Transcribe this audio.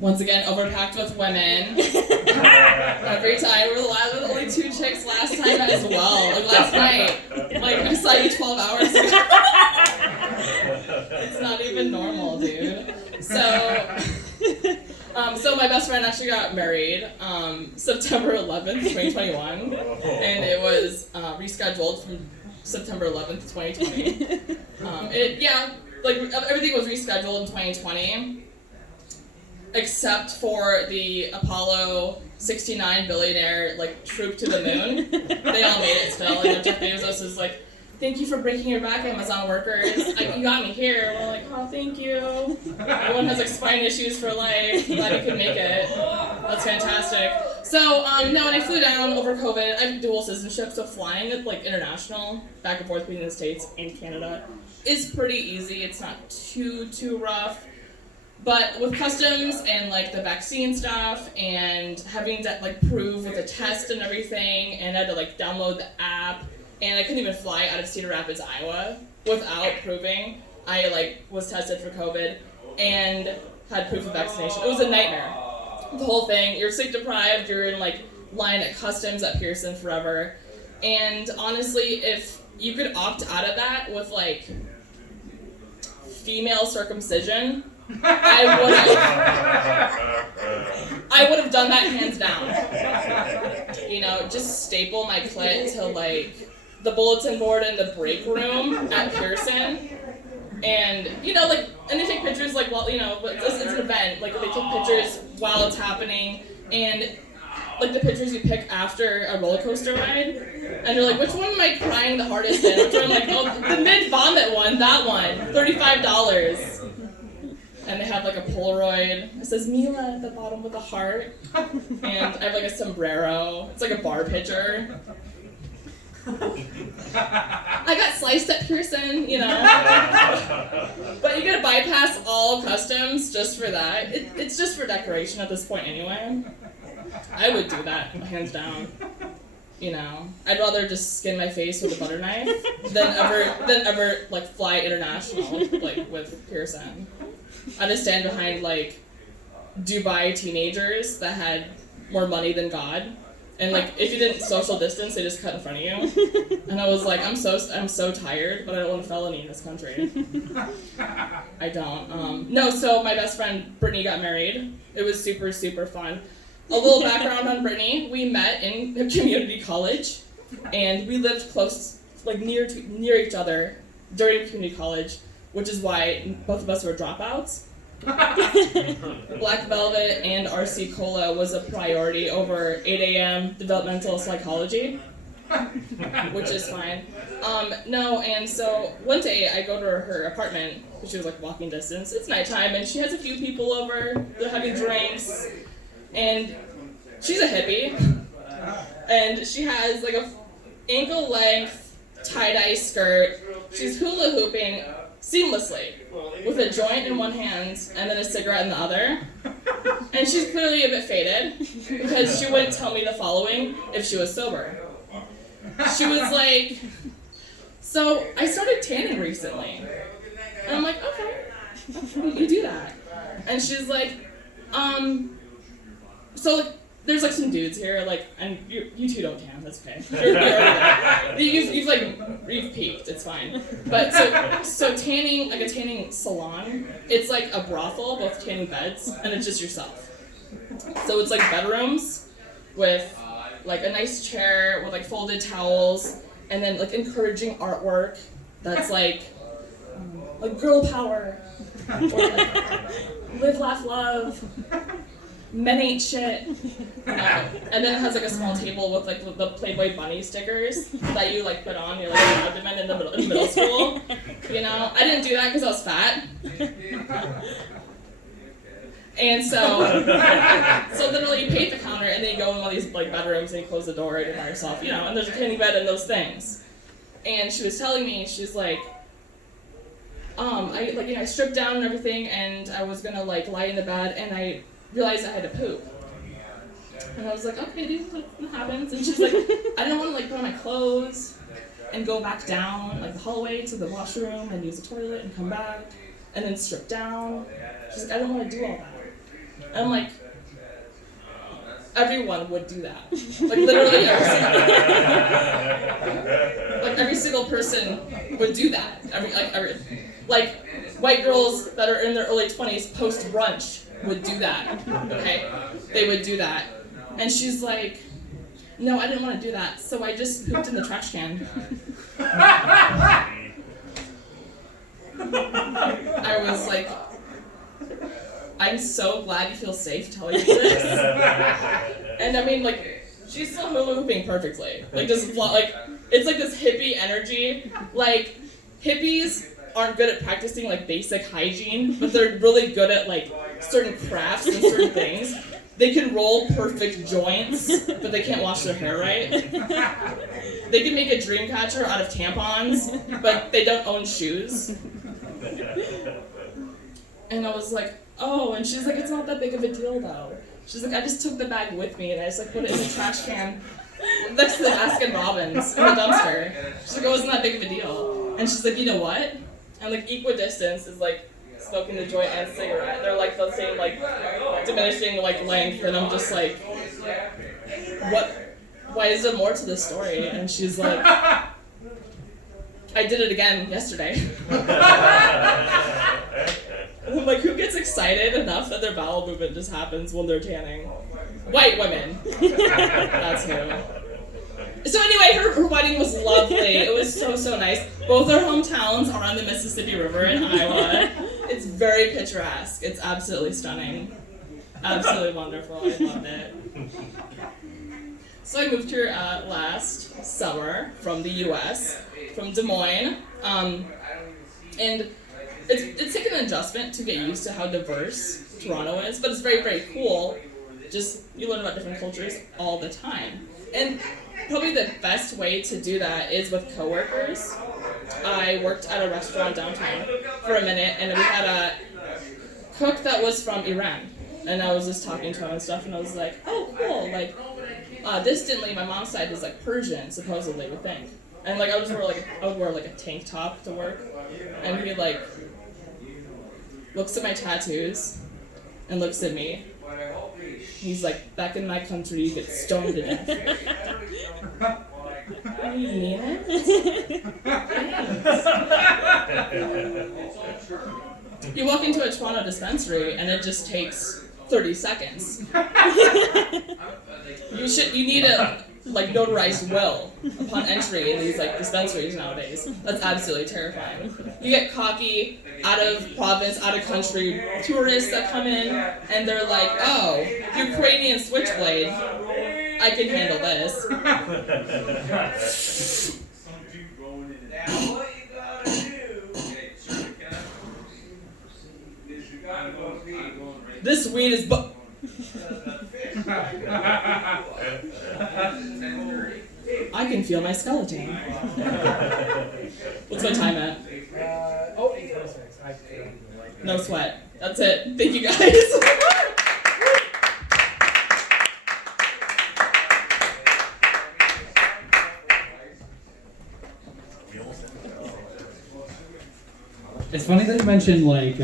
once again, overpacked with women. Every time. We were with only 2 chicks last time as well. Like last night. Like, I saw you 12 hours ago. It's not even normal, dude. So my best friend actually got married September 11th, 2021. And it was rescheduled from September 11th, 2020. Everything was rescheduled in 2020. Except for the Apollo 69 billionaire, troop to the moon. They all made it still, and Jeff Bezos is like, thank you for breaking your back, Amazon workers. You got me here. We're like, oh, thank you. Everyone has, spine issues for life. Glad you could make it. That's fantastic. So, when I flew down over COVID, I have dual citizenship, so flying, international, back and forth between the States and Canada, is pretty easy. It's not too rough. But with customs and the vaccine stuff and having to prove with a test and everything, and I had to download the app, and I couldn't even fly out of Cedar Rapids, Iowa without proving I was tested for COVID and had proof of vaccination. It was a nightmare. The whole thing. You're sleep deprived, you're in line at customs at Pearson forever. And honestly, if you could opt out of that with female circumcision, I would have done that hands down. Just staple my clit to the bulletin board in the break room at Pearson. And and they take pictures it's an event. They take pictures while it's happening, and the pictures you pick after a roller coaster ride, and you're like, which one am I crying the hardest in? Which one? Oh, the mid-vomit one, that one, $35. And they have a Polaroid. It says Mila at the bottom with a heart. And I have a sombrero. It's a bar pitcher. I got sliced at Pearson, But you gotta bypass all customs just for that. It's just for decoration at this point anyway. I would do that, hands down. I'd rather just skin my face with a butter knife than ever fly international with Pearson. I just stand behind Dubai teenagers that had more money than God, and if you didn't social distance, they just cut in front of you. And I was like, I'm so tired, but I don't want a felony in this country. I don't. No. So my best friend Brittany got married. It was super fun. A little background on Brittany: we met in a community college, and we lived close, near each other during community college, which is why both of us were dropouts. Black Velvet and RC Cola was a priority over 8 a.m. developmental psychology, which is fine. And so one day I go to her apartment, she was walking distance. It's nighttime, and she has a few people over. They're having drinks, and she's a hippie, and she has a ankle-length tie-dye skirt. She's hula hooping seamlessly with a joint in one hand and then a cigarette in the other. And she's clearly a bit faded because she wouldn't tell me the following if she was sober. She was like, so I started tanning recently. And I'm like, okay, you do that. And she's like, so there's some dudes here, and you two don't tan, that's okay. You're already there. You've peaked, it's fine. But so tanning, a tanning salon, it's a brothel, both tanning beds, and it's just yourself. So it's bedrooms with a nice chair with folded towels, and then encouraging artwork that's girl power, or live, laugh, love. Men ain't shit. And then it has a small table with the Playboy bunny stickers that you put on your abdomen in middle school. I didn't do that because I was fat. And so literally you pay at the counter and then you go in one of these bedrooms and you close the door and you're by yourself, and there's a tanning bed and those things. And she was telling me, she's like, I stripped down and everything, and I was gonna lie in the bed, and I realized I had to poop. And I was like, okay, dude, what happens? And she's like, I didn't want to put on my clothes and go back down the hallway to the washroom and use the toilet and come back and then strip down. She's like, I don't want to do all that. And I'm like, everyone would do that. Like literally every single person would do that. Like white girls that are in their early 20s post brunch would do that. Okay? They would do that. And she's like, no, I didn't want to do that, so I just pooped in the trash can. I was like, I'm so glad you feel safe telling me this. And I mean, like, she's still hula hooping perfectly. Like, it's like this hippie energy. Like, hippies aren't good at practicing, like, basic hygiene, but they're really good at, like, certain crafts and certain things. They can roll perfect joints, but they can't wash their hair right. They can make a dream catcher out of tampons, but they don't own shoes. And I was like, oh, and she's like, it's not that big of a deal though. She's like, I just took the bag with me and I just like put it in the trash can next to the Baskin Robbins in the dumpster. She's like, oh, it's not that big of a deal. And she's like, you know what? And like equidistance is like smoking the joint and cigarette. They're like the same like diminishing like length, and I'm just like, what? Why is there more to this story? And she's like, I did it again yesterday. And I'm like, who gets excited enough that their bowel movement just happens when they're tanning? White women. That's who. So anyway, her wedding was lovely. It was so nice. Both our hometowns are on the Mississippi River in Iowa. It's very picturesque. It's absolutely stunning. Absolutely wonderful. I loved it. So I moved here last summer from the U.S., from Des Moines, and it's taken an adjustment to get used to how diverse Toronto is, but it's very cool. Just you learn about different cultures all the time, and probably the best way to do that is with coworkers. I worked at a restaurant downtown for a minute, and we had a cook that was from Iran, and I was just talking to him and stuff, and I was like, oh, cool, like, distantly, my mom's side is, like, Persian, supposedly, we think. And, like, I would wear, like, a tank top to work, and he, like, looks at my tattoos and looks at me. He's like, back in my country, you get stoned to death. You mean it? You walk into a Toronto dispensary and it just takes 30 seconds. You need a like notarized will upon entry in these like dispensaries nowadays. That's absolutely terrifying. You get cocky, out of province, out of country tourists that come in and they're like, oh, Ukrainian switchblade, I can handle this. This weed is I can feel my skeleton. What's my time at? 8:26. No sweat. That's it. Thank you guys. It's funny that you mentioned like